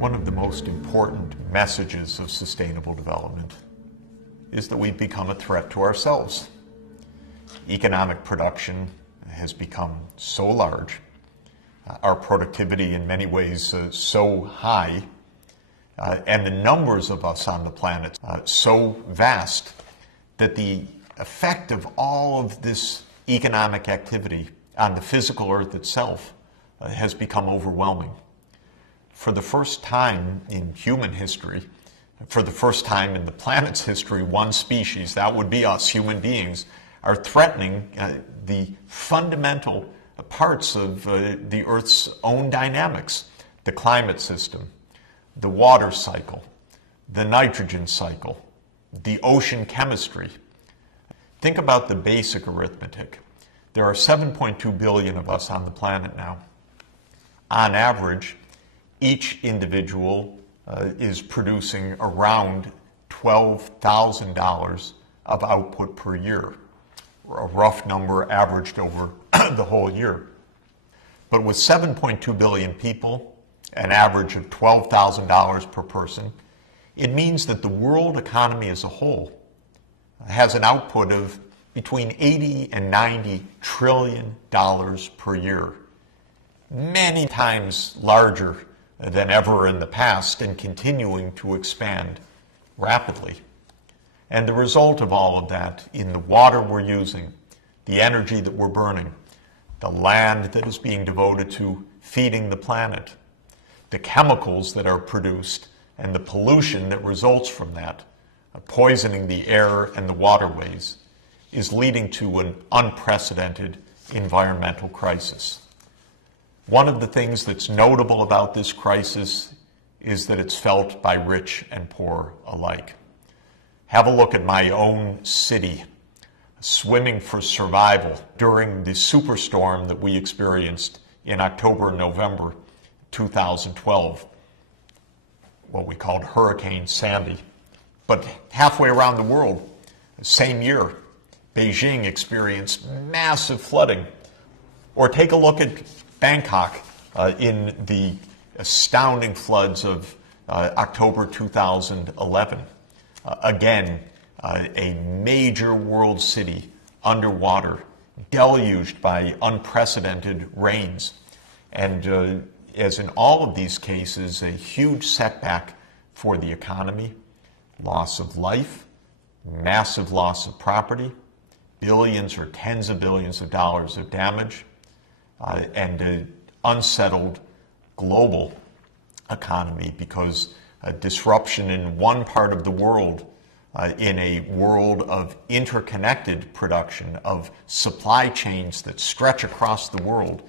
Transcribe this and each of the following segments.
One of the most important messages of sustainable development is that we've become a threat to ourselves. Economic production has become so large, our productivity in many ways so high, and the numbers of us on the planet so vast that the effect of all of this economic activity on the physical earth itself has become overwhelming. For the first time in human history, for the first time in the planet's history, one species, that would be us human beings, are threatening the fundamental parts of the Earth's own dynamics: the climate system, the water cycle, the nitrogen cycle, the ocean chemistry. Think about the basic arithmetic. There are 7.2 billion of us on the planet now. On average, each individual is producing around $12,000 of output per year, or a rough number averaged over the whole year. But with 7.2 billion people, an average of $12,000 per person, it means that the world economy as a whole has an output of between 80 and 90 trillion dollars per year, many times larger than ever in the past and continuing to expand rapidly. And the result of all of that, in the water we're using, the energy that we're burning, the land that is being devoted to feeding the planet, the chemicals that are produced, and the pollution that results from that, poisoning the air and the waterways, is leading to an unprecedented environmental crisis. One of the things that's notable about this crisis is that it's felt by rich and poor alike. Have a look at my own city, swimming for survival during the superstorm that we experienced in October and November 2012, what we called Hurricane Sandy. But halfway around the world, same year, Beijing experienced massive flooding. Or take a look at Bangkok in the astounding floods of October 2011. Again, a major world city underwater, deluged by unprecedented rains. And as in all of these cases, a huge setback for the economy, loss of life, massive loss of property, billions or tens of billions of dollars of damage, and an unsettled global economy because a disruption in one part of the world, in a world of interconnected production, of supply chains that stretch across the world,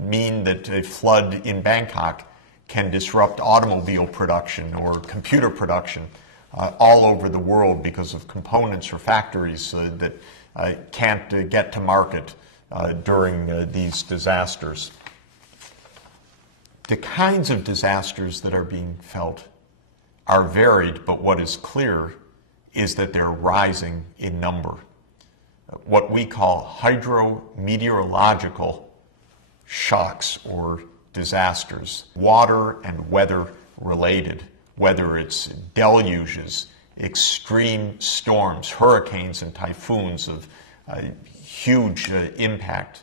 mean that a flood in Bangkok can disrupt automobile production or computer production all over the world because of components or factories that can't get to market during these disasters. The kinds of disasters that are being felt are varied, but what is clear is that they're rising in number. What we call hydrometeorological shocks or disasters, water and weather related, whether it's deluges, extreme storms, hurricanes and typhoons of huge impact,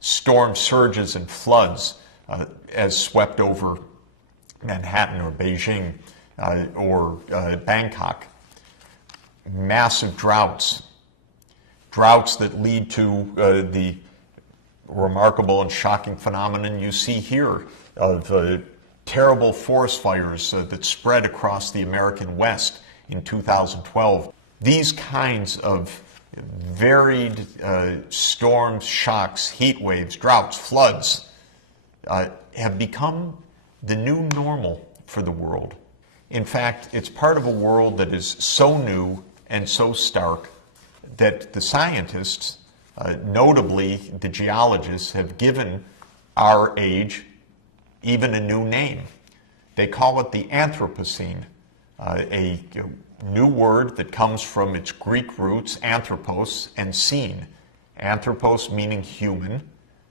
storm surges and floods as swept over Manhattan or Beijing or Bangkok, massive droughts that lead to the remarkable and shocking phenomenon you see here of terrible forest fires that spread across the American West in 2012. These kinds of varied storms, shocks, heat waves, droughts, floods have become the new normal for the world. In fact, it's part of a world that is so new and so stark that the scientists, notably the geologists, have given our age even a new name. They call it the Anthropocene, a new word that comes from its Greek roots, anthropos and scene. Anthropos meaning human,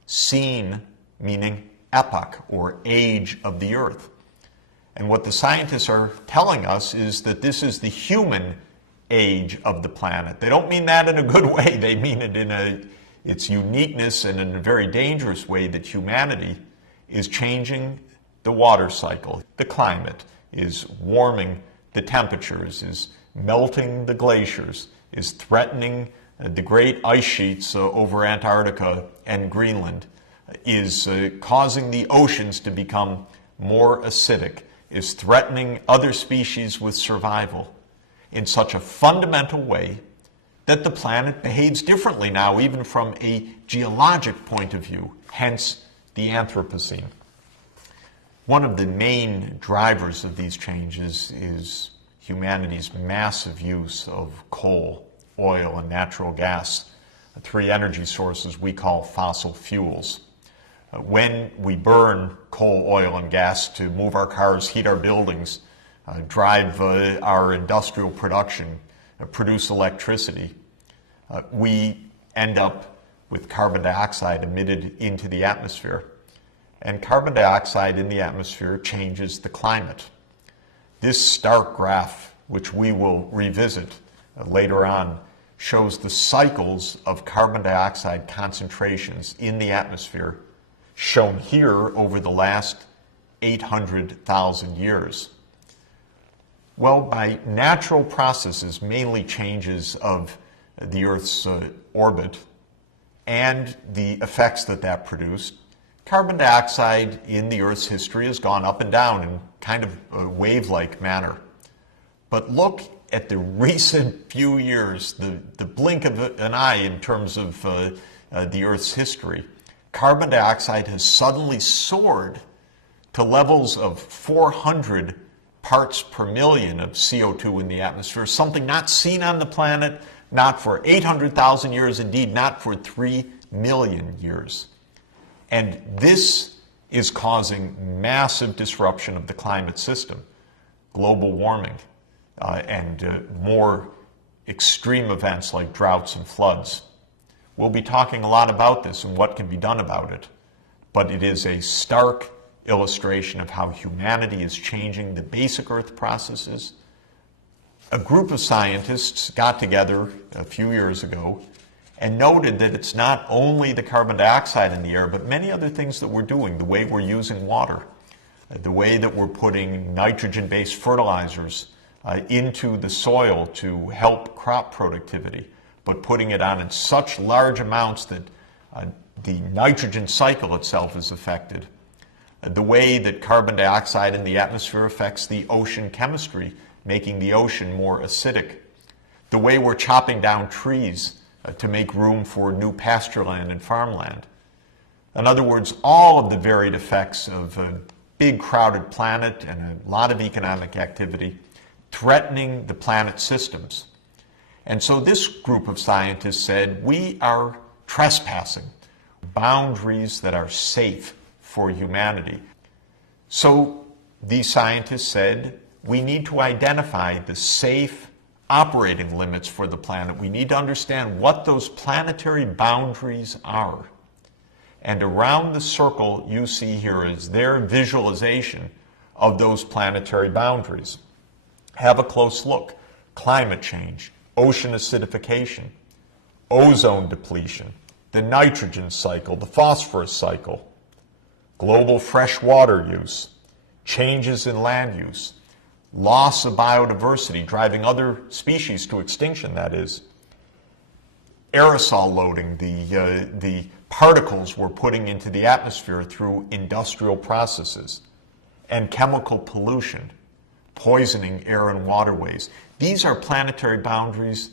scene meaning epoch or age of the earth. And what the scientists are telling us is that this is the human age of the planet. They don't mean that in a good way. They mean it in its uniqueness and in a very dangerous way, that humanity is changing the water cycle. The climate is warming the temperatures, is melting the glaciers, is threatening the great ice sheets over Antarctica and Greenland, is causing the oceans to become more acidic, is threatening other species with survival in such a fundamental way that the planet behaves differently now, even from a geologic point of view, hence the Anthropocene. One of the main drivers of these changes is humanity's massive use of coal, oil, and natural gas, three energy sources we call fossil fuels. When we burn coal, oil, and gas to move our cars, heat our buildings, drive our industrial production, produce electricity, we end up with carbon dioxide emitted into the atmosphere. And carbon dioxide in the atmosphere changes the climate. This stark graph, which we will revisit later on, shows the cycles of carbon dioxide concentrations in the atmosphere, shown here over the last 800,000 years. Well, by natural processes, mainly changes of the Earth's orbit and the effects that produced, carbon dioxide in the Earth's history has gone up and down in kind of a wave-like manner. But look at the recent few years, the blink of an eye in terms of the Earth's history. Carbon dioxide has suddenly soared to levels of 400 parts per million of CO2 in the atmosphere, something not seen on the planet, not for 800,000 years, indeed not for 3 million years. And this is causing massive disruption of the climate system, global warming, and more extreme events like droughts and floods. We'll be talking a lot about this and what can be done about it, but it is a stark illustration of how humanity is changing the basic Earth processes. A group of scientists got together a few years ago and noted that it's not only the carbon dioxide in the air, but many other things that we're doing, the way we're using water, the way that we're putting nitrogen-based fertilizers into the soil to help crop productivity, but putting it on in such large amounts that the nitrogen cycle itself is affected. The way that carbon dioxide in the atmosphere affects the ocean chemistry, making the ocean more acidic. The way we're chopping down trees to make room for new pasture land and farmland. In other words, all of the varied effects of a big crowded planet and a lot of economic activity threatening the planet's systems. And so this group of scientists said, we are trespassing boundaries that are safe for humanity. So these scientists said, we need to identify the safe operating limits for the planet. We need to understand what those planetary boundaries are. And around the circle you see here is their visualization of those planetary boundaries. Have a close look. Climate change, ocean acidification, ozone depletion, the nitrogen cycle, the phosphorus cycle, global fresh water use, changes in land use, loss of biodiversity, driving other species to extinction, that is, aerosol loading, the particles we're putting into the atmosphere through industrial processes, and chemical pollution, poisoning air and waterways. These are planetary boundaries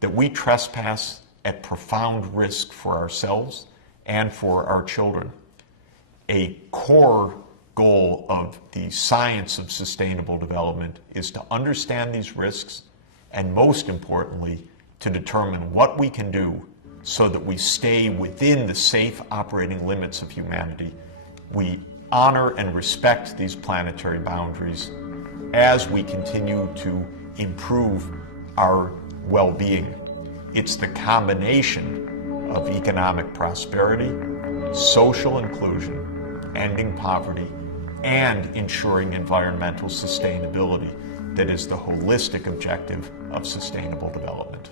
that we trespass at profound risk for ourselves and for our children. A core goal of the science of sustainable development is to understand these risks and, most importantly, to determine what we can do so that we stay within the safe operating limits of humanity. We honor and respect these planetary boundaries as we continue to improve our well-being. It's the combination of economic prosperity, social inclusion, ending poverty, and ensuring environmental sustainability that is the holistic objective of sustainable development.